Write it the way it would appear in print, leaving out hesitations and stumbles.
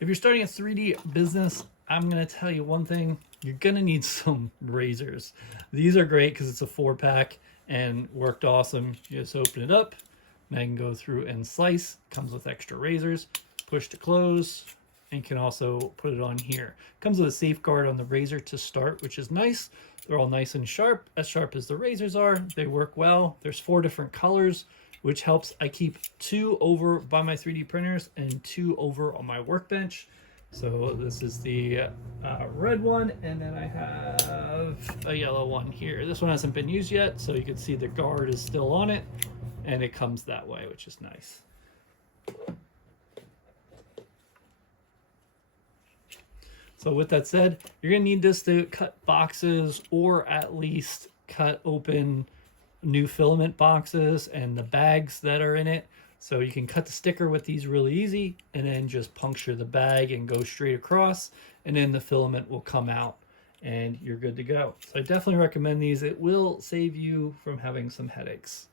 If you're starting a 3D business, I'm going to tell you one thing. You're going to need some razors. These are great because it's a 4-pack and worked awesome. You just open it up. Now you can go through and slice. Comes with extra razors. Push to close. And you can also put it on here. Comes with a safeguard on the razor to start, which is nice. They're all nice and sharp as the razors are. They work well. There's 4 different colors, which helps. I keep 2 over by my 3D printers and 2 over on my workbench. So this is the red one, and then I have a yellow one here. This one hasn't been used yet, so you can see the guard is still on it, and it comes that way, which is nice. So with that said, you're going to need this to cut boxes, or at least cut open new filament boxes and the bags that are in it. So you can cut the sticker with these really easy, and then just puncture the bag and go straight across, and then the filament will come out and you're good to go. So I definitely recommend these. It will save you from having some headaches.